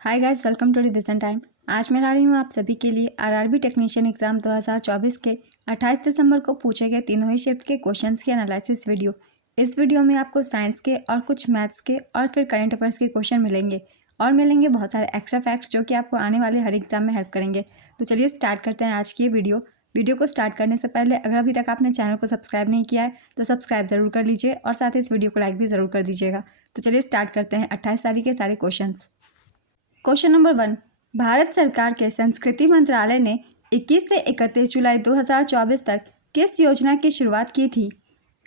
Hi guys, welcome to revision time. आज मैं ला रही हूँ आप सभी के लिए आरआरबी टेक्नीशियन एग्जाम 2024 के 28 दिसंबर को पूछे गए तीनों ही शिफ्ट के क्वेश्चंस की एनालिसिस वीडियो। इस वीडियो में आपको साइंस के और कुछ मैथ्स के और फिर करंट अफेयर्स के क्वेश्चन मिलेंगे और मिलेंगे बहुत सारे एक्स्ट्रा फैक्ट्स जो कि आपको आने वाले हर एग्जाम में हेल्प करेंगे। तो चलिए स्टार्ट करते हैं आज की ये वीडियो को स्टार्ट करने से पहले अगर अभी तक आपने चैनल को सब्सक्राइब नहीं किया है तो सब्सक्राइब जरूर कर लीजिए और साथ ही इस वीडियो को लाइक भी ज़रूर कर दीजिएगा। तो चलिए स्टार्ट करते हैं 28 तारीख के सारे क्वेश्चन। क्वेश्चन नंबर 1, भारत सरकार के संस्कृति मंत्रालय ने 21 से 31 जुलाई 2024 तक किस योजना की शुरुआत की थी?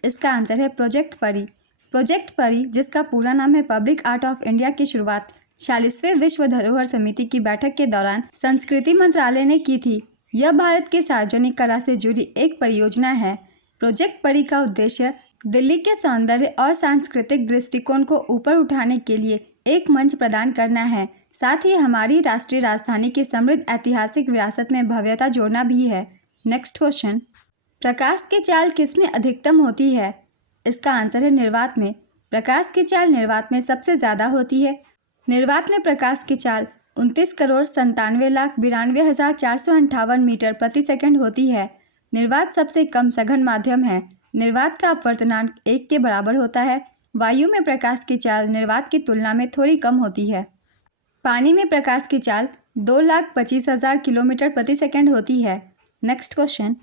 इसका आंसर है प्रोजेक्ट परी। प्रोजेक्ट परी, जिसका पूरा नाम है पब्लिक आर्ट ऑफ इंडिया, की शुरुआत 46वें विश्व धरोहर समिति की बैठक के दौरान संस्कृति मंत्रालय ने की थी। यह भारत के सार्वजनिक कला से जुड़ी एक परियोजना है। प्रोजेक्ट परी का उद्देश्य दिल्ली के सौंदर्य और सांस्कृतिक दृष्टिकोण को ऊपर उठाने के लिए एक मंच प्रदान करना है। साथ ही हमारी राष्ट्रीय राजधानी की समृद्ध ऐतिहासिक विरासत में भव्यता जोड़ना भी है। नेक्स्ट क्वेश्चन, प्रकाश की चाल किसमें अधिकतम होती है? इसका आंसर है निर्वात में। प्रकाश की चाल निर्वात में सबसे ज़्यादा होती है। निर्वात में प्रकाश की चाल 29,97,92,458 मीटर प्रति सेकंड होती है। निर्वात सबसे कम सघन माध्यम है। निर्वात का अपवर्तनांक 1 के बराबर होता है। वायु में प्रकाश की चाल निर्वात की तुलना में थोड़ी कम होती है। पानी में प्रकाश की चाल 2,25,000 किलोमीटर प्रति सेकंड होती है। नेक्स्ट क्वेश्चन,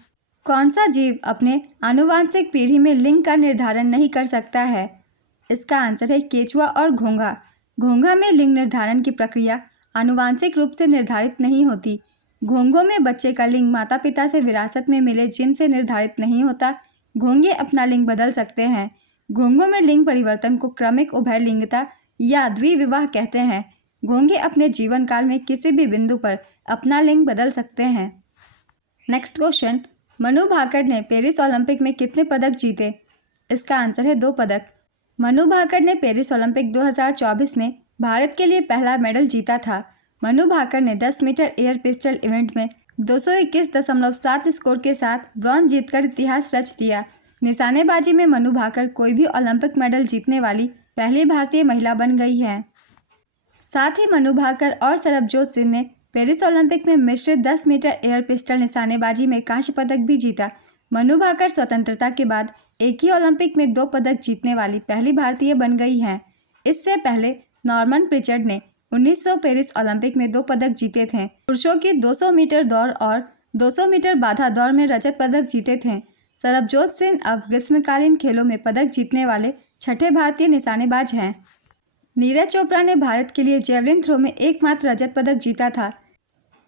कौन सा जीव अपने आनुवांशिक पीढ़ी में लिंग का निर्धारण नहीं कर सकता है? इसका आंसर है केंचुआ और घोंघा। घोंघा में लिंग निर्धारण की प्रक्रिया आनुवांशिक रूप से निर्धारित नहीं होती। घोंघों में बच्चे का लिंग माता पिता से विरासत में मिले जीन से निर्धारित नहीं होता। घोंघे अपना लिंग बदल सकते हैं। घोंघों में लिंग परिवर्तन को क्रमिक उभयलिंगता या द्विविवाह कहते हैं। घोंघे अपने जीवन काल में किसी भी बिंदु पर अपना लिंग बदल सकते हैं। नेक्स्ट क्वेश्चन, मनु भाकर ने पेरिस ओलंपिक में कितने पदक जीते? इसका आंसर है 2 पदक। मनु भाकर ने पेरिस ओलंपिक 2024 में भारत के लिए पहला मेडल जीता था। मनु भाकर ने 10 मीटर एयर पिस्टल इवेंट में 221.7 स्कोर के साथ ब्रॉन्ज जीतकर इतिहास रच दिया। निशानेबाजी में मनु भाकर कोई भी ओलंपिक मेडल जीतने वाली पहली भारतीय महिला बन गई है। साथ ही मनु भाकर और सरबजोत सिंह ने पेरिस ओलंपिक में मिश्रित 10 मीटर एयर पिस्टल निशानेबाजी में कांस्य पदक भी जीता। मनु भाकर स्वतंत्रता के बाद एक ही ओलंपिक में 2 पदक जीतने वाली पहली भारतीय बन गई हैं। इससे पहले नॉर्मन प्रिचर्ड ने 1900 पेरिस ओलंपिक में 2 पदक जीते थे। पुरुषों की 200 मीटर दौड़ और 200 मीटर बाधा दौड़ में रजत पदक जीते थे। सरबजोत सिंह अब ग्रीष्मकालीन खेलों में पदक जीतने वाले 6ठे भारतीय निशानेबाज हैं। नीरज चोपड़ा ने भारत के लिए जेवलिन थ्रो में एकमात्र रजत पदक जीता था।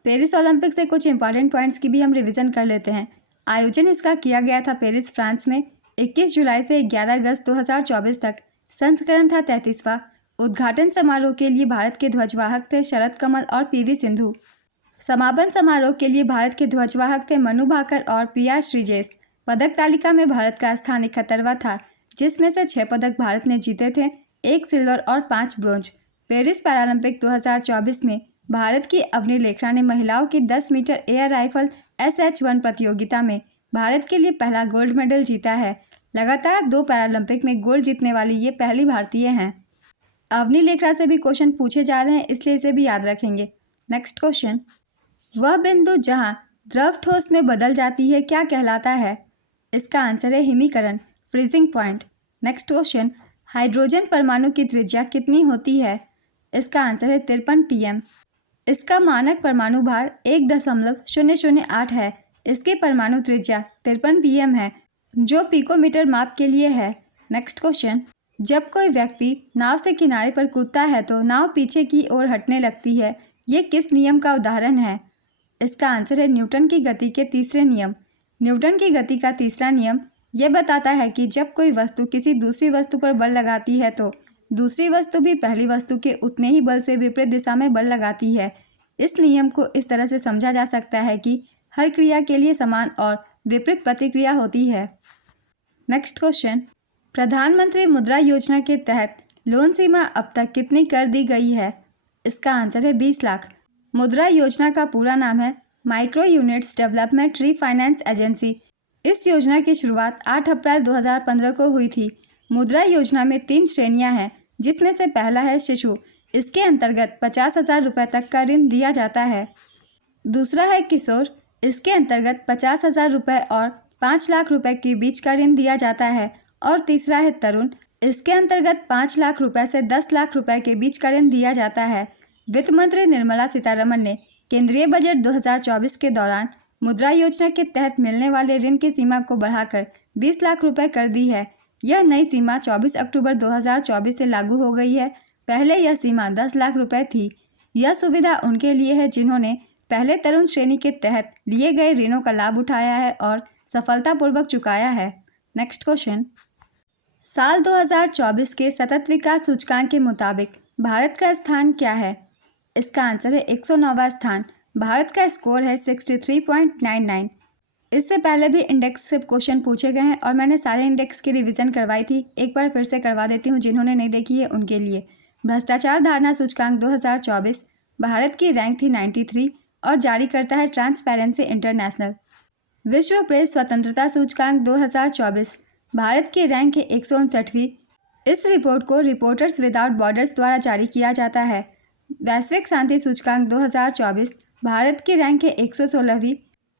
पेरिस ओलंपिक से कुछ इंपॉर्टेंट पॉइंट्स की भी हम रिवीजन कर लेते हैं। आयोजन इसका किया गया था पेरिस, फ्रांस में 21 जुलाई से 11 अगस्त 2024 तक। संस्करण था 33वां। उद्घाटन समारोह के लिए भारत के ध्वजवाहक थे शरद कमल और पीवी सिंधु। समापन समारोह के लिए भारत के ध्वजवाहक थे मनु भाकर और पीआर श्रीजेश। पदक तालिका में भारत का स्थान 71वां था, जिसमें से 6 पदक भारत ने जीते थे, 1 सिल्वर और 5 ब्रोंज। पेरिस पैरालंपिक 2024 में भारत की अवनी लेखरा ने महिलाओं की 10 मीटर एयर राइफल SH-1 प्रतियोगिता में भारत के लिए पहला गोल्ड मेडल जीता है। लगातार 2 पैरालंपिक में गोल्ड जीतने वाली ये पहली भारतीय हैं। अवनी लेखरा से भी क्वेश्चन पूछे जा रहे हैं, इसलिए इसे भी याद रखेंगे। नेक्स्ट क्वेश्चन, वह बिंदु जहाँ द्रव ठोस में बदल जाती है क्या कहलाता है? इसका आंसर है हिमीकरण, freezing point. Next question, hydrogen परमाणु की त्रिज्या कितनी होती है? इसका आंसर है 53 pm। इसका मानक परमाणु भार 1.008 है। इसकी परमाणु त्रिज्या 53 pm है, जो पिकोमीटर माप के लिए है। नेक्स्ट क्वेश्चन, जब कोई व्यक्ति नाव से किनारे पर कूदता है तो नाव पीछे की ओर हटने लगती है। ये किस नियम का उदाहरण है? इसका आंसर है न्यूटन की गति के तीसरे नियम। न्यूटन की गति का तीसरा नियम यह बताता है कि जब कोई वस्तु किसी दूसरी वस्तु पर बल लगाती है तो दूसरी वस्तु भी पहली वस्तु के उतने ही बल से विपरीत दिशा में बल लगाती है। इस नियम को इस तरह से समझा जा सकता है कि हर क्रिया के लिए समान और विपरीत प्रतिक्रिया होती है। नेक्स्ट क्वेश्चन, प्रधानमंत्री मुद्रा योजना के तहत लोन सीमा अब तक कितनी कर दी गई है? इसका आंसर है 20 लाख। मुद्रा योजना का पूरा नाम है micro units development refinance agency. इस योजना की शुरुआत 8 अप्रैल 2015 को हुई थी। मुद्रा योजना में 3 श्रेणियां हैं, जिसमें से पहला है शिशु। इसके अंतर्गत 50,000 रुपये तक का ऋण दिया जाता है। दूसरा है किशोर, इसके अंतर्गत 50,000 रुपये और 5 लाख रुपए के बीच का ऋण दिया जाता है। और तीसरा है तरुण, इसके अंतर्गत 5 लाख रुपए से 10 लाख रुपए के बीच का ऋण दिया जाता है। वित्त मंत्री निर्मला सीतारमण ने केंद्रीय बजट 2024 के दौरान मुद्रा योजना के तहत मिलने वाले ऋण की सीमा को बढ़ाकर 20 लाख रुपए कर दी है। यह नई सीमा 24 अक्टूबर 2024 से लागू हो गई है। पहले यह सीमा 10 लाख रुपए थी। यह सुविधा उनके लिए है जिन्होंने पहले तरुण श्रेणी के तहत लिए गए ऋणों का लाभ उठाया है और सफलतापूर्वक चुकाया है। नेक्स्ट क्वेश्चन, साल 2024 के सतत विकास सूचकांक के मुताबिक भारत का स्थान क्या है? इसका आंसर है 109वां स्थान। भारत का स्कोर है 63.99। इससे पहले भी इंडेक्स से क्वेश्चन पूछे गए हैं और मैंने सारे इंडेक्स की रिवीजन करवाई थी। एक बार फिर से करवा देती हूँ, जिन्होंने नहीं देखी है उनके लिए। भ्रष्टाचार धारणा सूचकांक 2024, भारत की रैंक थी 93 और जारी करता है ट्रांसपेरेंसी इंटरनेशनल। विश्व प्रेस स्वतंत्रता सूचकांक 2024, भारत की रैंक है 159वीं। इस रिपोर्ट को रिपोर्टर्स विदाउट बॉर्डर्स द्वारा जारी किया जाता है। वैश्विक शांति सूचकांक 2024, भारत की रैंक है 116वीं।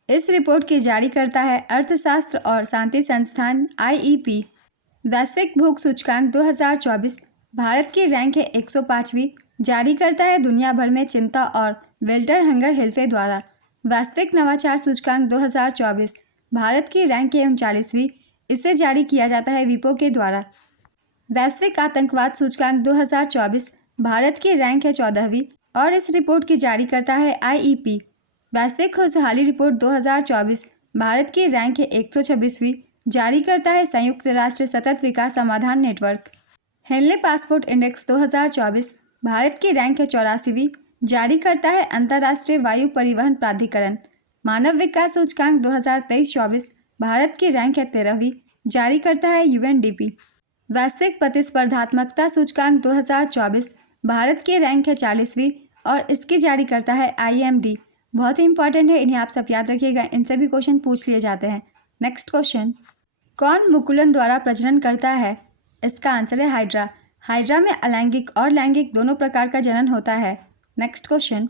इस रिपोर्ट की जारी करता है अर्थशास्त्र और शांति संस्थान IEP। वैश्विक भूख सूचकांक 2024, भारत की रैंक है 105वीं। जारी करता है दुनिया भर में चिंता और वेल्टर हंगर हेल्फे द्वारा। वैश्विक नवाचार सूचकांक 2024, भारत की रैंक है 39वीं। इसे जारी किया जाता है विपो के द्वारा। वैश्विक आतंकवाद सूचकांक 2024, भारत की रैंक है 14वीं और इस रिपोर्ट की जारी करता है IEP। वैश्विक खुशहाली रिपोर्ट 2024, भारत की रैंक है 126वीं। जारी करता है संयुक्त राष्ट्र सतत विकास समाधान network. Henley passport index 2024, Bharat की रैंक है 84वीं। जारी करता है अंतर्राष्ट्रीय वायु परिवहन प्राधिकरण। मानव विकास सूचकांक 2023-24, भारत की रैंक है 13वीं। जारी करता है UNDP। वैश्विक प्रतिस्पर्धात्मकता सूचकांक 2024, भारत की रैंक है 40वीं और इसकी जारी करता है IMD। बहुत ही इंपॉर्टेंट है, इन्हें आप सब याद रखिएगा, इनसे भी क्वेश्चन पूछ लिए जाते हैं। नेक्स्ट क्वेश्चन, कौन मुकुलन द्वारा प्रजनन करता है? इसका आंसर है हाइड्रा। हाइड्रा में अलैंगिक और लैंगिक दोनों प्रकार का जनन होता है। नेक्स्ट क्वेश्चन,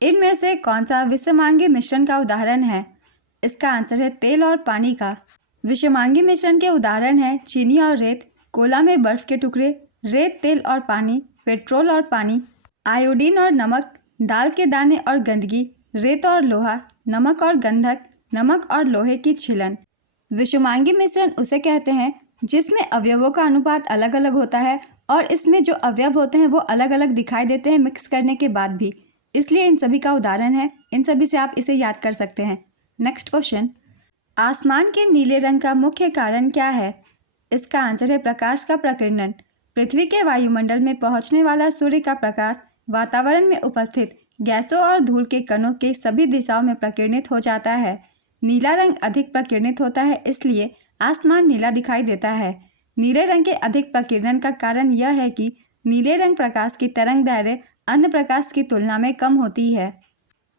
इनमें से कौन सा विषमांगी मिश्रण का उदाहरण है? इसका आंसर है तेल और पानी का। विषमांगी मिश्रण के उदाहरण है चीनी और रेत, कोला में बर्फ के टुकड़े, रेत, तेल और पानी, पेट्रोल और पानी, आयोडीन और नमक, दाल के दाने और गंदगी, रेत और लोहा, नमक और गंधक, नमक और लोहे की छिलन। विषमांगी मिश्रण उसे कहते हैं जिसमें अवयवों का अनुपात अलग अलग होता है और इसमें जो अवयव होते हैं वो अलग अलग दिखाई देते हैं मिक्स करने के बाद भी, इसलिए इन सभी का उदाहरण है। इन सभी से आप इसे याद कर सकते हैं। नेक्स्ट क्वेश्चन, आसमान के नीले रंग का मुख्य कारण क्या है? इसका आंसर है प्रकाश का प्रकीर्णन। पृथ्वी के वायुमंडल में पहुंचने वाला सूर्य का प्रकाश वातावरण में उपस्थित गैसों और धूल के कणों के सभी दिशाओं में प्रकीर्णित हो जाता है। नीला रंग अधिक प्रकीर्णित होता है, इसलिए आसमान नीला दिखाई देता है। नीले रंग के अधिक प्रकीर्णन का कारण यह है कि नीले रंग प्रकाश की तरंग दैर्घ्य अन्य प्रकाश की तुलना में कम होती है।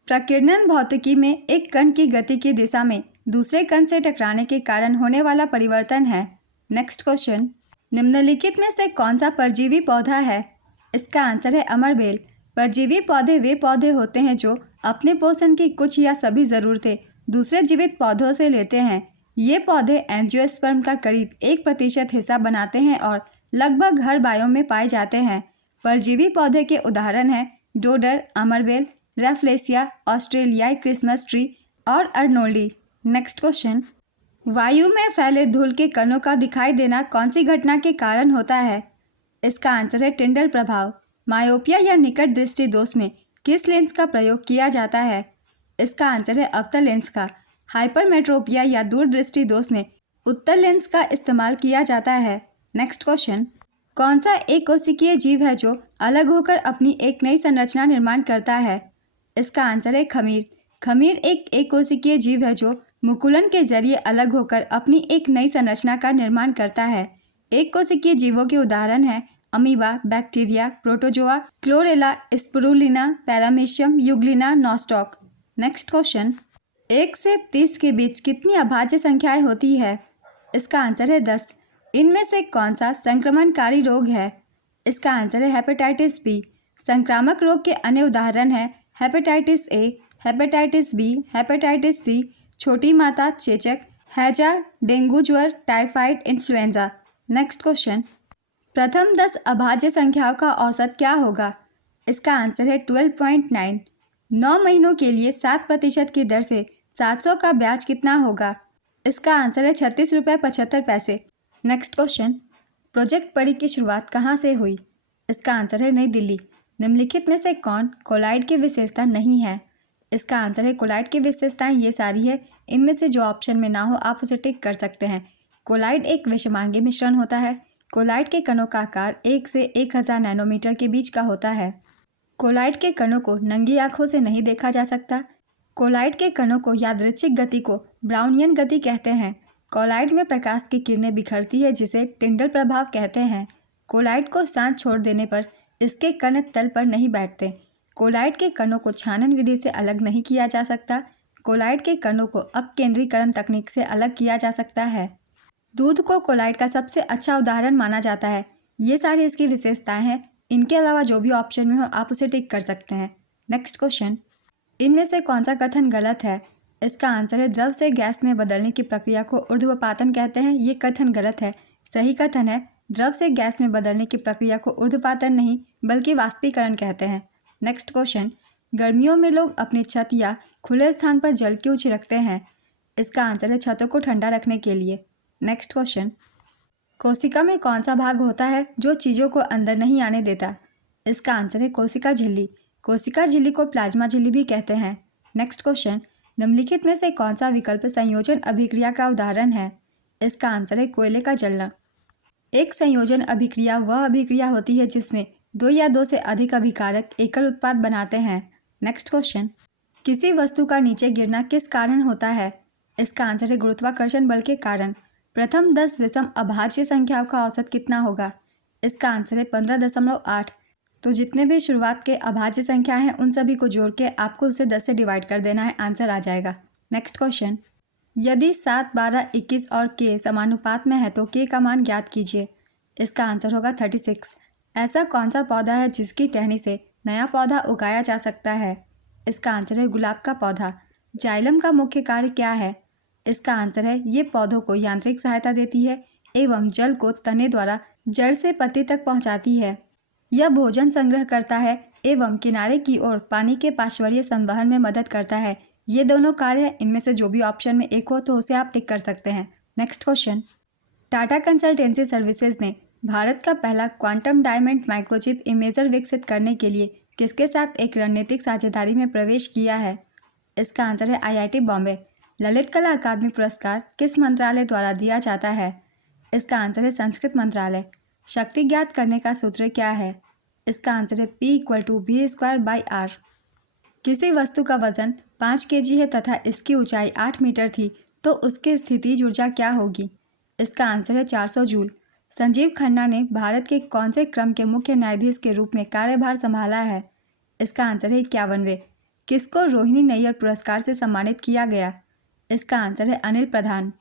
प्रकीर्णन भौतिकी में एक कण की गति की दिशा में दूसरे कण से टकराने के कारण होने वाला परिवर्तन है। नेक्स्ट क्वेश्चन, निम्नलिखित में से कौन सा परजीवी पौधा है? इसका आंसर है अमरबेल। परजीवी पौधे वे पौधे होते हैं जो अपने पोषण की कुछ या सभी ज़रूरतें दूसरे जीवित पौधों से लेते हैं। ये पौधे एंजियोस्पर्म का करीब 1% हिस्सा बनाते हैं और लगभग हर बायोम में पाए जाते हैं। परजीवी पौधे के उदाहरण हैं डोडर, अमरबेल, रेफ्लेसिया, ऑस्ट्रेलियाई क्रिसमस ट्री और अर्नोल्डी। नेक्स्ट क्वेश्चन, वायु में फैले धूल के कणों का दिखाई देना कौन सी घटना के कारण होता है? इसका आंसर है टिंडल प्रभाव। मायोपिया या निकट दृष्टि दोष में किस लेंस का प्रयोग किया जाता है? इसका आंसर है अवतल लेंस का। हाइपरमेट्रोपिया या दूरदृष्टि दोष में उत्तल लेंस का इस्तेमाल किया जाता है। नेक्स्ट क्वेश्चन, कौन सा एक कोशिकीय जीव है जो अलग होकर अपनी एक नई संरचना निर्माण करता है? इसका आंसर है खमीर। खमीर एक कोशिकीय जीव है जो मुकुलन के जरिए अलग होकर अपनी एक नई संरचना का निर्माण करता है। एक कोशिकीय जीवों के उदाहरण हैं amoeba, bacteria, protozoa, chlorella, spirulina, paramecium, Euglena, nostoc. Next question, 1 से 30 के बीच कितनी अभाज्य संख्याएं होती है? इसका आंसर है 10। इनमें से कौन सा संक्रमणकारी रोग है? इसका आंसर है हेपेटाइटिस बी। संक्रामक रोग के अन्य उदाहरण हैं hepatitis A, hepatitis B, hepatitis C, छोटी माता, चेचक, हैजा, डेंगू ज्वर, टाइफाइड, इन्फ्लुएंजा। नेक्स्ट क्वेश्चन, प्रथम 10 अभाज्य संख्याओं का औसत क्या होगा? इसका आंसर है 12.9। 9 महीनों के लिए 7% की दर से 700 का ब्याज कितना होगा? इसका आंसर है 36 रुपये 75 पैसे। नेक्स्ट क्वेश्चन, प्रोजेक्ट परी की शुरुआत कहाँ से हुई? इसका आंसर है नई दिल्ली। निम्नलिखित में से कौन कोलाइड की विशेषता नहीं है? इसका आंसर है कोलाइड की विशेषताएं ये सारी है, इनमें से जो ऑप्शन में ना हो आप उसे टिक कर सकते हैं। कोलाइड एक विषमांगी मिश्रण होता है। कोलाइड के कणों का आकार 1 से 1000 नैनोमीटर के बीच का होता है। कोलाइड के कणों को नंगी आंखों से नहीं देखा जा सकता। कोलाइड के कणों को यादृच्छिक गति को ब्राउनियन गति कहते हैं। कोलाइड में प्रकाश की किरणें बिखरती है जिसे टिंडल प्रभाव कहते हैं। कोलाइड को सांस छोड़ देने पर इसके कण तल पर नहीं बैठते। कोलाइड के कणों को छानन विधि से अलग नहीं किया जा सकता। कोलाइड के कणों को अपकेंद्रीकरण तकनीक से अलग किया जा सकता है। दूध को कोलाइड का सबसे अच्छा उदाहरण माना जाता है। ये सारी इसकी विशेषताएं हैं। इनके अलावा जो भी ऑप्शन में हो आप उसे टिक कर सकते हैं। नेक्स्ट क्वेश्चन, इनमें से कौन सा कथन गलत है? इसका आंसर है द्रव से गैस में बदलने की प्रक्रिया को ऊर्ध्वपातन कहते हैं। ये कथन गलत है। सही कथन है द्रव से गैस में बदलने की प्रक्रिया को ऊर्ध्वपातन नहीं बल्कि वाष्पीकरण कहते हैं। नेक्स्ट क्वेश्चन, गर्मियों में लोग अपनी छत या खुले स्थान पर जल क्यों छिड़कते हैं? इसका आंसर है छतों को ठंडा रखने के लिए। नेक्स्ट क्वेश्चन, कोशिका में कौन सा भाग होता है जो चीज़ों को अंदर नहीं आने देता? इसका आंसर है कोशिका झिल्ली। कोशिका झिल्ली को प्लाज्मा झिल्ली भी कहते हैं। नेक्स्ट क्वेश्चन, निम्नलिखित में से कौन सा विकल्प संयोजन अभिक्रिया का उदाहरण है? इसका आंसर है कोयले का जलना। एक संयोजन अभिक्रिया वह अभिक्रिया होती है जिसमें 2 या 2 से अधिक अभिकारक एकल उत्पाद बनाते हैं। नेक्स्ट क्वेश्चन, किसी वस्तु का नीचे गिरना किस कारण होता है? इसका आंसर है गुरुत्वाकर्षण बल के कारण। प्रथम 10 विषम अभाज्य संख्याओं का औसत कितना होगा? इसका आंसर है 15.8। तो जितने भी शुरुआत के अभाज्य संख्याएं हैं उन सभी को जोड़ के आपको उसे 10 से डिवाइड कर देना है, आंसर आ जाएगा। नेक्स्ट क्वेश्चन, यदि 7, 12, 21 और k समानुपात में है तो k का मान ज्ञात कीजिए। इसका आंसर होगा 36। ऐसा कौन सा पौधा है जिसकी टहनी से नया पौधा उगाया जा सकता है? इसका आंसर है गुलाब का पौधा। जाइलम का मुख्य कार्य क्या है? इसका आंसर है ये पौधों को यांत्रिक सहायता देती है एवं जल को तने द्वारा जड़ से पत्ती तक पहुंचाती है। यह भोजन संग्रह करता है एवं किनारे की ओर पानी के पार्श्वीय संवहन में मदद करता है। ये दोनों कार्य हैं। इनमें से जो भी ऑप्शन में एक हो तो उसे आप टिक कर सकते हैं। Next question, Tata consultancy services ने भारत का पहला क्वांटम डायमंड माइक्रोचिप इमेजर विकसित करने के लिए किसके साथ एक रणनीतिक साझेदारी में प्रवेश किया है? इसका आंसर है IIT बॉम्बे। ललित कला अकादमी पुरस्कार किस मंत्रालय द्वारा दिया जाता है? इसका आंसर है संस्कृत मंत्रालय। शक्ति ज्ञात करने का सूत्र क्या है? इसका आंसर है P = V²/R। किसी वस्तु का वजन 5 kg है तथा इसकी ऊंचाई 8 मीटर थी तो उसकी स्थितिज ऊर्जा क्या होगी? इसका आंसर है 400 जूल। संजीव खन्ना ने भारत के कौन से क्रम के मुख्य न्यायाधीश के रूप में कार्यभार संभाला है? इसका आंसर है 51वें। किसको रोहिणी नैयर पुरस्कार से सम्मानित किया गया? इसका आंसर है अनिल प्रधान।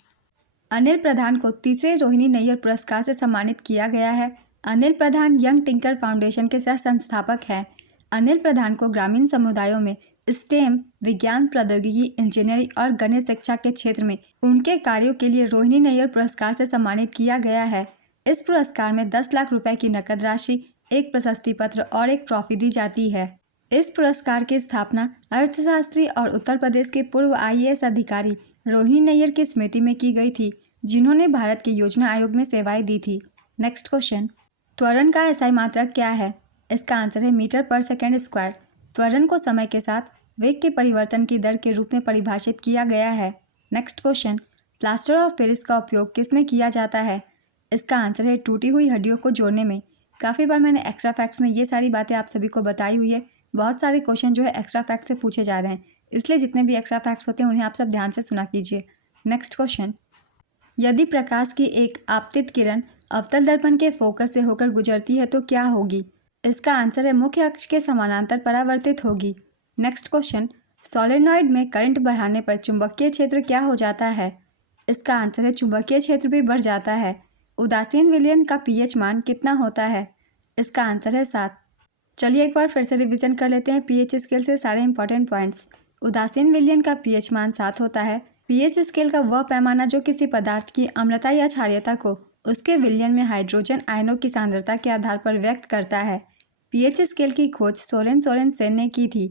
अनिल प्रधान को तीसरे रोहिणी नैयर पुरस्कार से सम्मानित किया गया है। अनिल प्रधान यंग टिंकर फाउंडेशन के सह संस्थापक हैं। अनिल प्रधान को ग्रामीण समुदायों में स्टेम, विज्ञान, प्रौद्योगिकी, इंजीनियरिंग और गणित शिक्षा के क्षेत्र में उनके कार्यों के लिए रोहिणी नैयर पुरस्कार से सम्मानित किया गया है। इस पुरस्कार में 10 लाख रुपए की नकद राशि, एक प्रशस्ति पत्र और एक ट्रॉफी दी जाती है। इस पुरस्कार की स्थापना अर्थशास्त्री और उत्तर प्रदेश के पूर्व IAS अधिकारी रोहिणी नैयर की स्मृति में की गई थी, जिन्होंने भारत के योजना आयोग में सेवाएं दी थी। नेक्स्ट क्वेश्चन, त्वरण का SI मात्रक क्या है? इसका आंसर है मीटर/सेकंड²। त्वरण को समय के साथ वेग के परिवर्तन की दर के रूप में परिभाषित किया गया है। Next question, plaster of Paris का उपयोग किस में किया जाता है? इसका आंसर है टूटी हुई हड्डियों को जोड़ने में। काफ़ी बार मैंने एक्स्ट्रा फैक्ट्स में ये सारी बातें आप सभी को बताई हुई है। बहुत सारे क्वेश्चन जो है एक्स्ट्रा फैक्ट से पूछे जा रहे हैं, इसलिए जितने भी एक्स्ट्रा फैक्ट्स होते हैं उन्हें आप सब ध्यान से सुना कीजिए। नेक्स्ट क्वेश्चन, यदि प्रकाश की एक आपतित किरण अवतल दर्पण के फोकस से होकर गुजरती है तो क्या होगी? इसका आंसर है मुख्य अक्ष के समानांतर परावर्तित होगी। नेक्स्ट क्वेश्चन, सोलेनॉइड में करंट बढ़ाने पर चुंबकीय क्षेत्र क्या हो जाता है? इसका आंसर है चुंबकीय क्षेत्र भी बढ़ जाता है। उदासीन विलयन का pH मान कितना होता है? इसका आंसर है 7। चलिए एक बार फिर से रिवीजन कर लेते हैं पीएच स्केल से सारे इंपॉर्टेंट पॉइंट्स। उदासीन विलयन का पीएच मान 7 होता है। पीएच स्केल का वह पैमाना जो किसी पदार्थ की अम्लता या क्षारीयता को उसके विलयन में हाइड्रोजन आयनों की सांद्रता के आधार पर व्यक्त करता है। पीएच स्केल की खोज सोरेन सोरेनसेन ने की थी।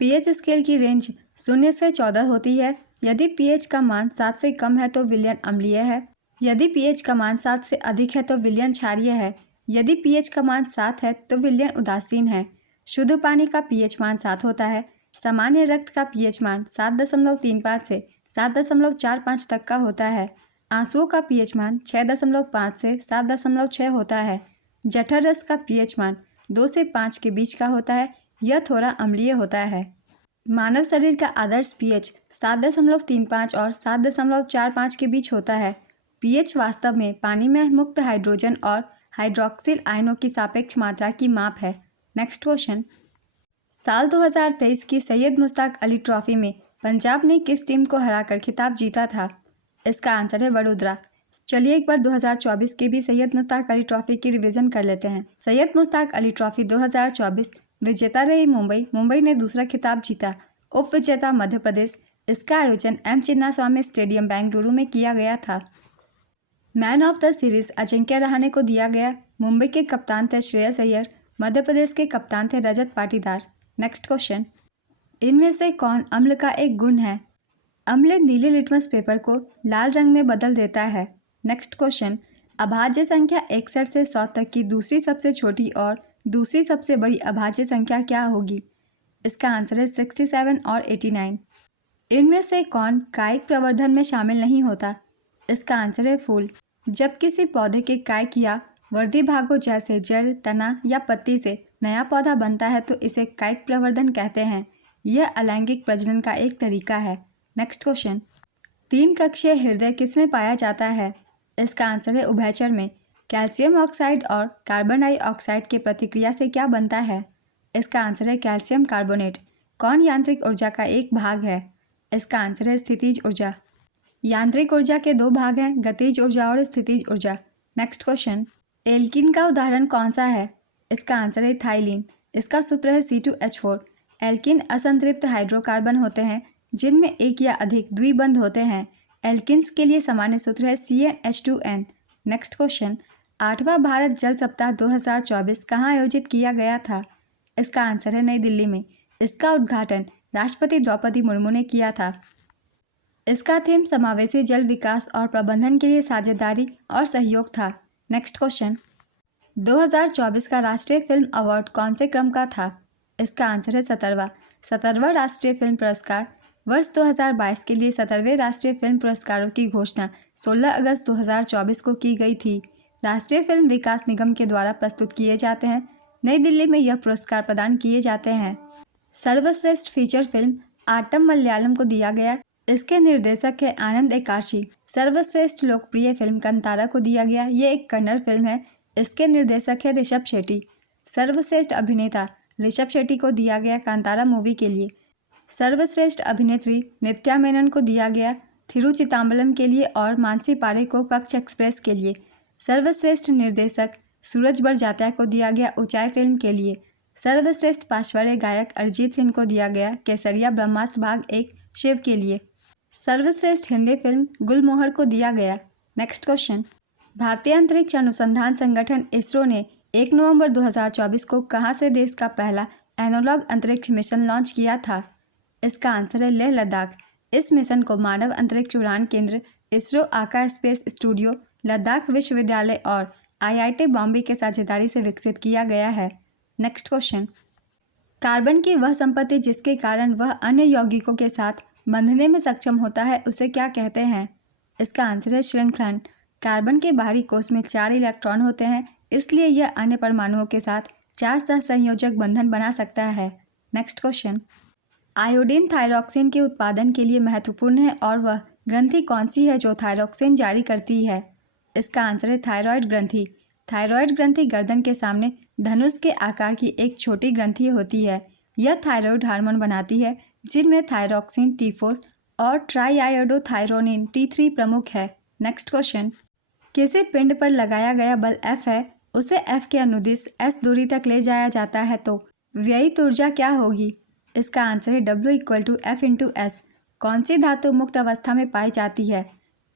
पीएच स्केल की रेंज 0 से 14 होती है। यदि पीएच का मान 7 से कम है तो विलयन अम्लीय है। यदि पीएच का मान 7 से अधिक है तो विलयन क्षारीय है। यदि पीएच का मान 7 है तो विलयन उदासीन है। शुद्ध पानी का पीएच मान 7 होता है। सामान्य रक्त का पीएच मान 7.35 से 7.45 तक का होता है। आंसुओं का पीएच मान 6.5 से 7.6 होता है। जठर रस का पीएच मान 2 से 5 के बीच का होता है। यह थोड़ा अम्लीय होता है। मानव शरीर का आदर्श पीएच 7.35 और 7.45 के बीच होता है। पीएच वास्तव में पानी में मुक्त हाइड्रोजन और हाइड्रोक्सिल आयनों की सापेक्ष मात्रा की माप है। नेक्स्ट क्वेश्चन, साल 2023 की सैयद मुश्ताक अली ट्रॉफी में पंजाब ने किस टीम को हराकर खिताब जीता था? इसका आंसर है वडोदरा। चलिए एक बार 2024 की भी सैयद मुश्ताक अली ट्रॉफी की रिवीजन कर लेते हैं। सैयद मुश्ताक अली ट्रॉफी 2024 विजेता रही मुंबई ने दूसरा खिताब जीता। उप विजेता मध्य प्रदेश। इसका आयोजन एम चिन्नास्वामी स्टेडियम बेंगलुरु में किया गया था। Man of the series Ajinkya Rahane को दिया गया। मुंबई के कप्तान थे श्रेयस अय्यर। मध्य प्रदेश के कप्तान थे रजत पाटीदार। नेक्स्ट क्वेश्चन, इनमें से कौन अम्ल का एक गुण है? अम्ल नीले लिटमस पेपर को लाल रंग में बदल देता है। नेक्स्ट क्वेश्चन, अभाज्य संख्या 61 से 100 तक की दूसरी सबसे छोटी और दूसरी सबसे बड़ी अभाज्य संख्या क्या होगी? इसका आंसर है 67 और 89। इनमें से कौन कायिक प्रवर्धन में शामिल नहीं होता? इसका आंसर है फूल। जब किसी पौधे के कायिक या वर्धी भागों जैसे जड़, तना या पत्ती से नया पौधा बनता है तो इसे कायिक प्रवर्धन कहते हैं। यह अलैंगिक प्रजनन का एक तरीका है। नेक्स्ट क्वेश्चन, 3 कक्षीय हृदय किसमें पाया जाता है? इसका आंसर है उभयचर में। कैल्शियम ऑक्साइड और कार्बन डाइऑक्साइड की प्रतिक्रिया से क्या बनता है? इसका आंसर है कैल्शियम कार्बोनेट। कौन यांत्रिक ऊर्जा का एक भाग है? इसका आंसर है स्थितिज ऊर्जा। यांत्रिक ऊर्जा के 2 भाग हैं, गतिज ऊर्जा और स्थितिज ऊर्जा। नेक्स्ट क्वेश्चन, एल्कीन का उदाहरण कौन सा है? इसका आंसर है थाइलीन। इसका सूत्र है C2H4। एल्कीन असंतृप्त हाइड्रोकार्बन होते हैं जिनमें एक या अधिक द्विबंध होते हैं। एल्किन्स के लिए सामान्य सूत्र है CnH2n। नेक्स्ट क्वेश्चन, 8वां भारत जल सप्ताह 2024 कहाँ आयोजित किया गया था? इसका आंसर है नई दिल्ली में। इसका उद्घाटन राष्ट्रपति द्रौपदी मुर्मू ने किया था। इसका थीम समावेशी जल विकास और प्रबंधन के लिए साझेदारी और सहयोग था। नेक्स्ट क्वेश्चन, 2024 का राष्ट्रीय फिल्म अवार्ड कौन से क्रम का था? इसका आंसर है 17वां राष्ट्रीय फिल्म पुरस्कार। वर्ष 2022 के लिए 17वें राष्ट्रीय फिल्म पुरस्कारों की घोषणा 16 अगस्त 2024 को की गई थी। राष्ट्रीय फिल्म विकास निगम के द्वारा प्रस्तुत किए जाते हैं। नई दिल्ली में यह पुरस्कार प्रदान किए जाते हैं। सर्वश्रेष्ठ फीचर फिल्म आटम मलयालम को दिया गया। इसके निर्देशक है आनंद एकाशी। सर्वश्रेष्ठ लोकप्रिय फिल्म कंतारा को दिया गया। ये एक कन्नड़ फिल्म है। इसके निर्देशक है ऋषभ शेट्टी। सर्वश्रेष्ठ अभिनेता ऋषभ शेट्टी को दिया गया कांतारा मूवी के लिए। सर्वश्रेष्ठ अभिनेत्री नित्या मेनन को दिया गया थिरुचिताम्बलम के लिए और मानसी पारे को कच्छ एक्सप्रेस के लिए। सर्वश्रेष्ठ निर्देशक सूरज बड़जात्या को दिया गया ऊंचाई फिल्म के लिए। सर्वश्रेष्ठ पार्श्व गायक अरिजीत सिंह को दिया गया केसरिया ब्रह्मास्त्र भाग 1 शिव के लिए। सर्वश्रेष्ठ हिंदी फिल्म गुलमोहर को दिया गया। नेक्स्ट क्वेश्चन, भारतीय अंतरिक्ष अनुसंधान संगठन इसरो ने 1 नवंबर 2024 को कहां से देश का पहला एनालॉग अंतरिक्ष मिशन लॉन्च किया था? इसका आंसर है लेह लद्दाख। इस मिशन को मानव अंतरिक्ष उड़ान केंद्र, इसरो आका स्पेस स्टूडियो, लद्दाख विश्वविद्यालय और IIT बॉम्बे के साझेदारी से विकसित किया गया है। नेक्स्ट क्वेश्चन, कार्बन की वह संपत्ति जिसके कारण वह अन्य यौगिकों के साथ बंधने में सक्षम होता है उसे क्या कहते हैं? इसका आंसर है श्रृंखलन। कार्बन के बाहरी कोष में 4 इलेक्ट्रॉन होते हैं, इसलिए यह अन्य परमाणुओं के साथ 4 सहसंयोजक बंधन बना सकता है। नेक्स्ट क्वेश्चन, आयोडीन थायरॉक्सिन के उत्पादन के लिए महत्वपूर्ण है और वह ग्रंथि कौन सी है जो थायरॉक्सिन जारी करती है? इसका आंसर है थायराइड ग्रंथि। थायराइड ग्रंथि गर्दन के सामने धनुष के आकार की एक छोटी ग्रंथि होती है। यह थायराइड हार्मोन बनाती है जिनमें थायरॉक्सिन T4 और ट्राईआयोडोथायरोनिन T3 प्रमुख है। नेक्स्ट क्वेश्चन, किसी पिंड पर लगाया गया बल F है। उसे F के अनुदिश S दूरी तक ले जाया जाता है तो व्ययित ऊर्जा क्या होगी? इसका आंसर है W = F/S। कौन सी धातु मुक्त अवस्था में पाई जाती है?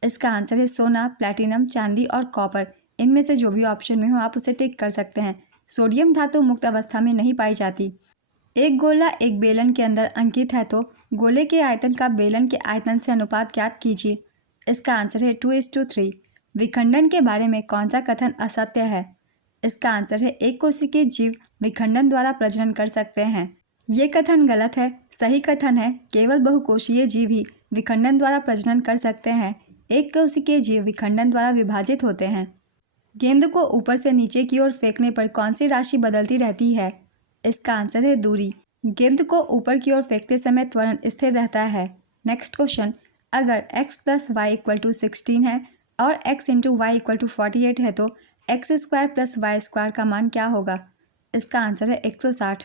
इसका आंसर है सोना, प्लैटिनम, चांदी और कॉपर। इनमें से जो भी ऑप्शन में हो आप उसे टिक कर सकते हैं। सोडियम धातु मुक्त अवस्था में नहीं पाई जाती। एक गोला एक बेलन के अंदर अंकित है तो गोले के आयतन का बेलन के आयतन से अनुपात ज्ञात कीजिए। इसका आंसर है 2:3। विखंडन के बारे में कौन सा कथन असत्य है? इसका आंसर है एक कोशिकीय जीव विखंडन द्वारा प्रजनन कर सकते हैं। ये कथन गलत है। सही कथन है केवल बहुकोशीय जीव ही विखंडन द्वारा प्रजनन कर सकते हैं। एक कोशिकीय जीव विखंडन द्वारा विभाजित होते हैं। गेंद को ऊपर से नीचे की ओर फेंकने पर कौन सी राशि बदलती रहती है? इसका आंसर है दूरी। गेंद को ऊपर की ओर फेंकते समय त्वरण स्थिर रहता है। नेक्स्ट क्वेश्चन, अगर x + y = 16 है और x × y = 48 है तो x² + y² का मान क्या होगा? इसका आंसर है 160।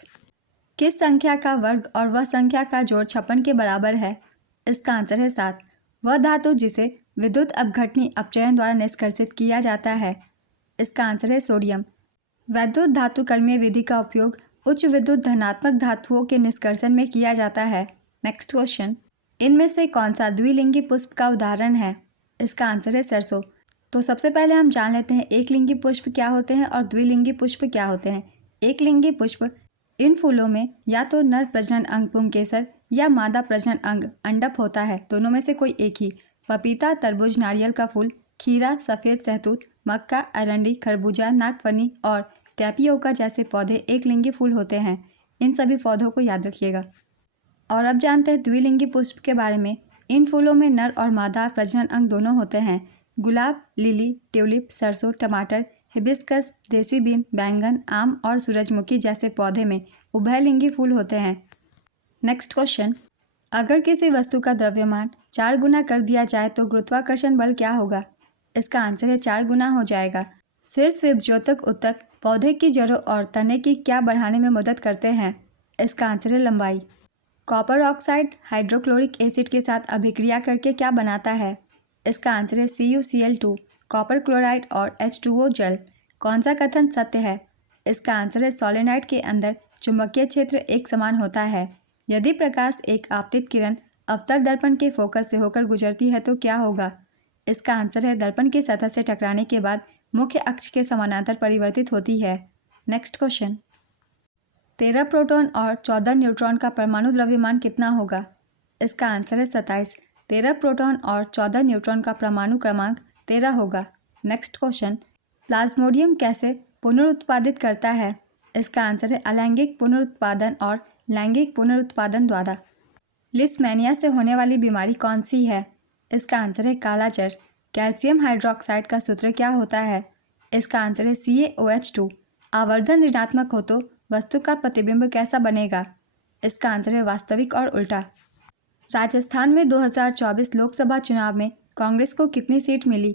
किस संख्या का वर्ग और वह संख्या का जोड़ 56 के बराबर है? इसका आंसर है 7। वह धातु जिसे विद्युत अपघटनी अपचयन द्वारा निष्कर्षित किया जाता है। इसका आंसर है सोडियम। वैद्युत धातुकर्मीय विधि का उपयोग उच्च विद्युत धनात्मक धातुओं के निष्कर्षण में किया जाता है। नेक्स्ट क्वेश्चन, इनमें से कौन सा द्विलिंगी पुष्प का उदाहरण है? इसका आंसर है सरसों। तो सबसे पहले हम जान लेते हैं एक लिंगी पुष्प क्या होते हैं और द्विलिंगी पुष्प क्या होते हैं। एक लिंगी पुष्प इन फूलों में या तो नर प्रजनन अंग पुंकेसर या मादा प्रजनन अंग अंडप होता है, दोनों में से कोई एक ही। पपीता, तरबूज, नारियल का फूल, खीरा, सफ़ेद सहतूत, मक्का, अरंडी, खरबूजा, नागफनी और टैपियोका जैसे पौधे एक लिंगी फूल होते हैं। इन सभी पौधों को याद रखिएगा। और अब जानते हैं द्विलिंगी पुष्प के बारे में। इन फूलों में नर और मादा प्रजनन अंग दोनों होते हैं। गुलाब, लिली, ट्यूलिप, सरसों, टमाटर, हिबिस्कस, देसी बीन, बैंगन, आम और सूरजमुखी जैसे पौधे में उभयलिंगी फूल होते हैं। नेक्स्ट क्वेश्चन, अगर किसी वस्तु का द्रव्यमान 4 गुना कर दिया जाए तो गुरुत्वाकर्षण बल क्या होगा? इसका आंसर है 4 गुना हो जाएगा। शीर्ष विभज्योतक उत्तक पौधे की जड़ों और तने की क्या बढ़ाने में मदद करते हैं? इसका आंसर है लंबाई। कॉपर ऑक्साइड हाइड्रोक्लोरिक एसिड के साथ अभिक्रिया करके क्या बनाता है? इसका आंसर है CuCl2, कॉपर क्लोराइड और H2O जल। कौन सा कथन सत्य है? इसका आंसर है सोलेनोइड के अंदर चुंबकीय क्षेत्र एक समान होता है। यदि प्रकाश एक आपतित किरण अवतल दर्पण के फोकस से होकर गुजरती है तो क्या होगा? इसका आंसर है दर्पण की सतह से टकराने के बाद मुख्य अक्ष के समानांतर परिवर्तित होती है। नेक्स्ट क्वेश्चन, 13 प्रोटॉन और 14 न्यूट्रॉन का परमाणु द्रव्यमान कितना होगा? इसका आंसर है 27। 13 प्रोटॉन और 14 न्यूट्रॉन का परमाणु क्रमांक 13 होगा। नेक्स्ट क्वेश्चन, प्लाज्मोडियम कैसे पुनरुत्पादित करता है? इसका आंसर है अलैंगिक पुनरुत्पादन और लैंगिक पुनरुत्पादन द्वारा। लिस्टमैनिया से होने वाली बीमारी कौन सी है? इसका आंसर है कालाजर। कैल्शियम हाइड्रोक्साइड का सूत्र क्या होता है? इसका आंसर है CaOH2। आवर्धन ऋणात्मक हो तो वस्तु का प्रतिबिंब कैसा बनेगा? इसका आंसर है वास्तविक और उल्टा। राजस्थान में 2024 लोकसभा चुनाव में कांग्रेस को कितनी सीट मिली?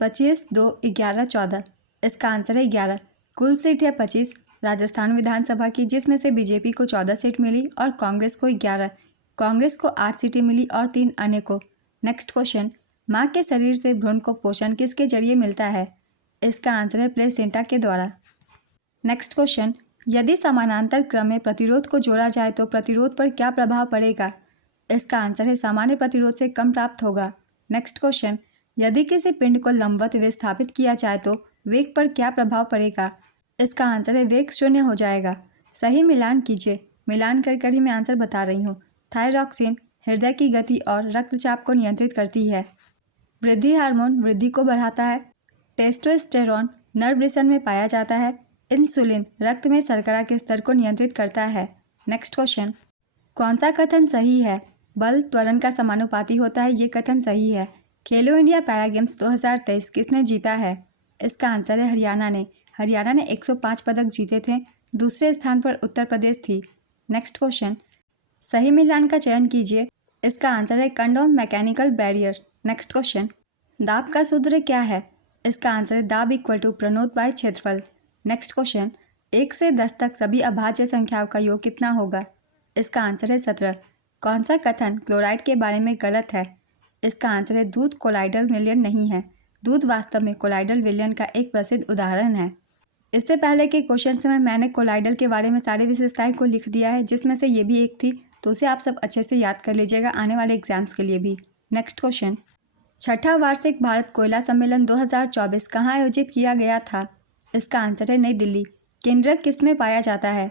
25, 2, 11, 14। इसका आंसर है 11। कुल सीट है 25 राजस्थान विधानसभा की, जिसमें से बीजेपी को 14 सीट मिली और कांग्रेस को 11। कांग्रेस को 8 सीटें मिली और 3 अन्य को। नेक्स्ट क्वेश्चन, माँ के शरीर से भ्रूण को पोषण किसके जरिए मिलता है? इसका आंसर है प्लेसेंटा के द्वारा। नेक्स्ट क्वेश्चन, यदि समानांतर क्रम में प्रतिरोध को जोड़ा जाए तो प्रतिरोध पर क्या प्रभाव पड़ेगा? इसका आंसर है सामान्य प्रतिरोध से कम प्राप्त होगा। नेक्स्ट क्वेश्चन, यदि किसी पिंड को लंबवत विस्थापित किया जाए तो वेग पर क्या प्रभाव पड़ेगा? इसका आंसर है वेग 0 हो जाएगा। सही मिलान कीजिए। मिलान कर ही मैं आंसर बता रही हूँ। थायरॉक्सिन हृदय की गति और रक्तचाप को नियंत्रित करती है। वृद्धि हार्मोन वृद्धि को बढ़ाता है। टेस्टोस्टेरोन नर वृषण में पाया जाता है। इंसुलिन रक्त में शर्करा के स्तर को नियंत्रित करता है। नेक्स्ट क्वेश्चन, कौन सा कथन सही है? बल त्वरण का समानुपाती होता है, ये कथन सही है। खेलो इंडिया पैरा गेम्स 2023 किसने जीता है? इसका आंसर है हरियाणा ने। हरियाणा ने 105 पदक जीते थे। दूसरे स्थान पर उत्तर प्रदेश थी। नेक्स्ट क्वेश्चन, सही मिलान का चयन कीजिए। इसका आंसर है condom mechanical barrier. Next question, दाब का सूत्र क्या है? इसका आंसर है दाब = प्रणोद बाय क्षेत्रफल। नेक्स्ट क्वेश्चन, 1 से 10 तक सभी अभाज्य संख्याओं का योग कितना होगा? इसका आंसर है 17। कौन सा कथन क्लोराइड के बारे में गलत है? इसका आंसर है दूध कोलाइडल विलयन नहीं है। दूध वास्तव में कोलाइडल विलयन का एक प्रसिद्ध उदाहरण है। इससे पहले के क्वेश्चन में मैंने कोलाइडल के बारे में सारी विशेषताएं को लिख दिया है, जिसमें से ये भी एक थी, तो उसे आप सब अच्छे से याद कर लीजिएगा आने वाले एग्जाम्स के लिए भी। नेक्स्ट क्वेश्चन, छठा वार्षिक भारत कोयला सम्मेलन 2024 कहाँ आयोजित किया गया था? इसका आंसर है नई दिल्ली। केंद्रक किस में पाया जाता है?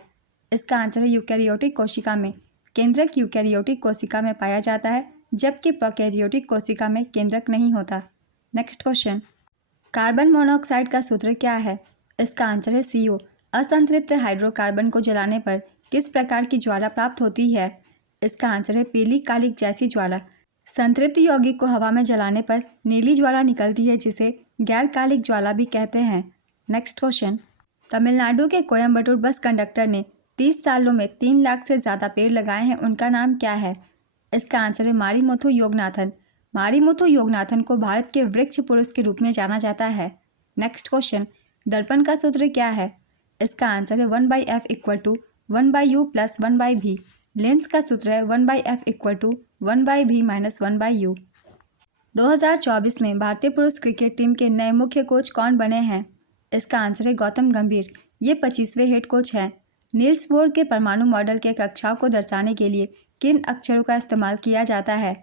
इसका आंसर है यूकैरियोटिक कोशिका में। केंद्रक यूकैरियोटिक कोशिका में पाया जाता है, जबकि प्रोकैरियोटिक कोशिका में केंद्रक नहीं होता। नेक्स्ट क्वेश्चन, कार्बन मोनोऑक्साइड का सूत्र क्या है? इसका आंसर है CO। असंतृप्त हाइड्रोकार्बन को जलाने पर किस प्रकार की ज्वाला प्राप्त होती है? इसका आंसर है पीली कालिक जैसी ज्वाला। संतृप्त यौगिक को हवा में जलाने पर नीली ज्वाला निकलती है, जिसे गैर कालिक ज्वाला भी कहते हैं। नेक्स्ट क्वेश्चन, तमिलनाडु के कोयम्बटूर बस कंडक्टर ने 30 सालों में 3 लाख से ज़्यादा पेड़ लगाए हैं, उनका नाम क्या है? इसका आंसर है मारीमुथु योगनाथन। मारीमुथु योगनाथन को भारत के वृक्ष पुरुष के रूप में जाना जाता है। नेक्स्ट क्वेश्चन, दर्पण का सूत्र क्या है? इसका आंसर है 1/f = 1/u + 1/v। लेंस का सूत्र है 1/f = 1/v - 1/u। 2024 में भारतीय पुरुष क्रिकेट टीम के नए मुख्य कोच कौन बने हैं? इसका आंसर है गौतम गंभीर। ये 25वें हेड कोच हैं। नील्स बोर के परमाणु मॉडल के कक्षाओं को दर्शाने के लिए किन अक्षरों का इस्तेमाल किया जाता है?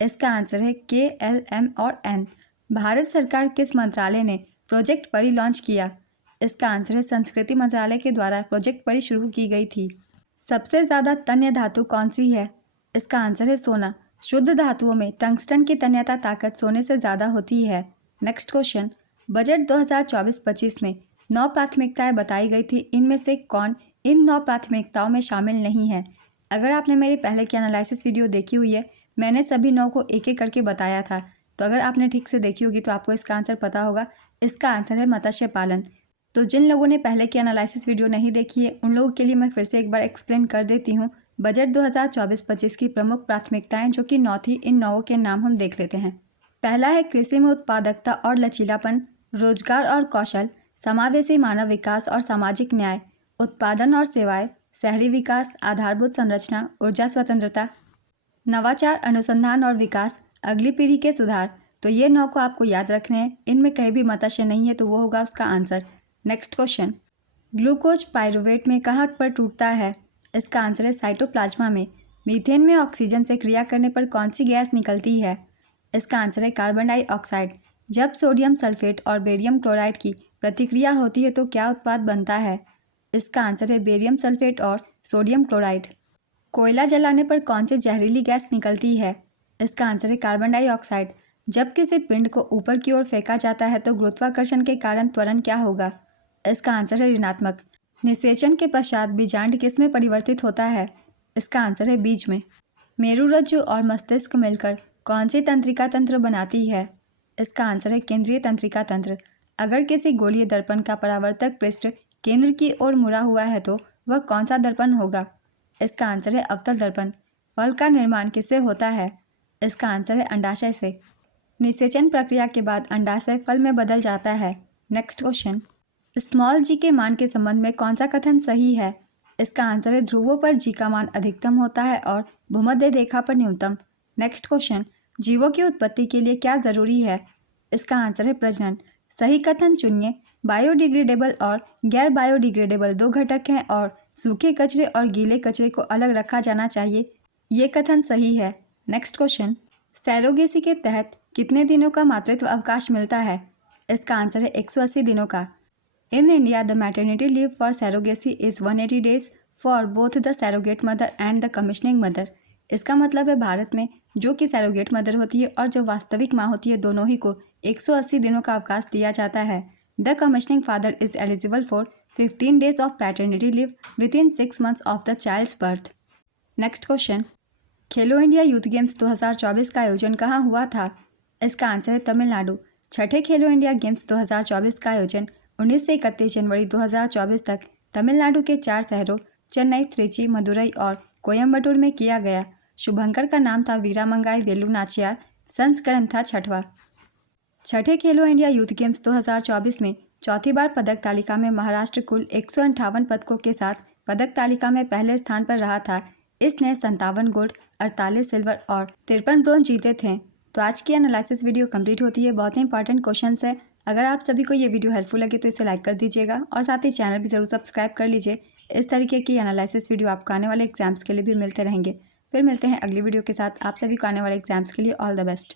इसका आंसर है K, L, M और N। भारत सरकार किस मंत्रालय ने प्रोजेक्ट परी लॉन्च किया? इसका आंसर है संस्कृति मंत्रालय के द्वारा प्रोजेक्ट परी शुरू की गई थी। सबसे ज़्यादा तन्य धातु कौन सी है? इसका आंसर है सोना। शुद्ध धातुओं में टंगस्टन की तन्यता ताकत सोने से ज़्यादा होती है। नेक्स्ट क्वेश्चन, बजट 2024-25 में 9 प्राथमिकताएं बताई गई थी, इनमें से कौन इन 9 प्राथमिकताओं में शामिल नहीं है? अगर आपने मेरे पहले की एनालिसिस वीडियो देखी हुई है, मैंने सभी 9 को एक एक करके बताया था, तो अगर आपने ठीक से देखी होगी तो आपको इसका आंसर पता होगा। इसका आंसर है मत्स्य पालन। तो जिन लोगों ने पहले की एनालिसिस वीडियो नहीं देखी है, उन लोगों के लिए मैं फिर से एक बार एक्सप्लेन कर देती हूँ। बजट 2024-25 की प्रमुख प्राथमिकताएं जो कि 9 थी, इन 9 के नाम हम देख लेते हैं। पहला है कृषि में उत्पादकता और लचीलापन, रोजगार और कौशल, समावेशी मानव विकास और सामाजिक न्याय, उत्पादन और सेवाएं, शहरी विकास, आधारभूत संरचना, ऊर्जा स्वतंत्रता, नवाचार, अनुसंधान और विकास, अगली पीढ़ी के सुधार। तो ये 9 को आपको याद रखने हैं। इनमें कहीं भी मत्स्य नहीं है, तो वो होगा उसका answer. Next question, glucose pyruvate में कहाँ पर टूटता है? इसका आंसर है साइटोप्लाज्मा में। मीथेन में ऑक्सीजन से क्रिया करने पर कौन सी गैस निकलती है? इसका आंसर है कार्बन डाइऑक्साइड। जब सोडियम सल्फेट और बेरियम क्लोराइड की प्रतिक्रिया होती है तो क्या उत्पाद बनता है? इसका आंसर है बेरियम सल्फेट और सोडियम क्लोराइड। कोयला जलाने पर कौन सी जहरीली गैस निकलती है? इसका आंसर है कार्बन डाइऑक्साइड। जब किसी पिंड को ऊपर की ओर फेंका जाता है तो गुरुत्वाकर्षण के कारण त्वरण क्या होगा? इसका आंसर है ऋणात्मक। निषेचन के पश्चात बीजांड किस में परिवर्तित होता है? इसका आंसर है बीज में। मेरुरज्जु और मस्तिष्क मिलकर कौन सी तंत्रिका तंत्र बनाती है? इसका आंसर है केंद्रीय तंत्रिका तंत्र। अगर किसी गोलीय दर्पण का परावर्तक पृष्ठ केंद्र की ओर मुड़ा हुआ है तो वह कौन सा दर्पण होगा? इसका आंसर है अवतल दर्पण। फल का निर्माण किससे होता है? इसका आंसर है अंडाशय से। निषेचन प्रक्रिया के बाद अंडाशय फल में बदल जाता है। नेक्स्ट क्वेश्चन, स्मॉल g के मान के संबंध में कौन सा कथन सही है? इसका आंसर है ध्रुवों पर g का मान अधिकतम होता है और भूमध्य रेखा पर न्यूनतम। नेक्स्ट क्वेश्चन, जीवों की उत्पत्ति के लिए क्या जरूरी है? इसका आंसर है प्रजनन। सही कथन चुनिए। बायोडिग्रेडेबल और गैर बायोडिग्रेडेबल 2 घटक हैं और सूखे कचरे और गीले कचरे को अलग रखा जाना चाहिए। ये कथन सही है। नेक्स्ट क्वेश्चन, सैरोगेसी के तहत कितने दिनों का मातृत्व अवकाश मिलता है? इसका आंसर है 180 दिनों का। In India the maternity leave for surrogacy is 180 days for both the surrogate mother and the commissioning mother. इसका मतलब है भारत में जो कि सैरोगेट मदर होती है और जो वास्तविक माँ होती है, दोनों ही को 180 दिनों का अवकाश दिया जाता है। The commissioning father is eligible for 15 days of paternity leave within 6 months of the child's birth. Next question, Khelo India youth games 2024 का आयोजन कहाँ हुआ था? इसका आंसर है तमिलनाडु। छठे खेलो इंडिया गेम्स 2024 का आयोजन 19 से 31 जनवरी 2024 तक तमिलनाडु के 4 शहरों चेन्नई, त्रिची, मदुरई और कोयम्बटूर में किया गया। शुभंकर का नाम था वीरामंगाई वेलु नाचियार। संस्करण था 6वां। छठे खेलो इंडिया यूथ गेम्स 2024 में चौथी बार पदक तालिका में महाराष्ट्र कुल 158 पदकों के साथ पदक तालिका में पहले स्थान पर रहा था। इसने 57 गोल्ड, 48 सिल्वर और 53 ब्रोंज जीते थे। तो आज की एनालिसिस वीडियो कंप्लीट होती है। बहुत ही इंपॉर्टेंट क्वेश्चन है, अगर आप सभी को ये वीडियो हेल्पफुल लगे तो इसे लाइक कर दीजिएगा और साथ ही चैनल भी ज़रूर सब्सक्राइब कर लीजिए। इस तरीके की एनालिसिस वीडियो आपको आने वाले एग्जाम्स के लिए भी मिलते रहेंगे। फिर मिलते हैं अगली वीडियो के साथ। आप सभी को आने वाले एग्जाम्स के लिए ऑल द बेस्ट।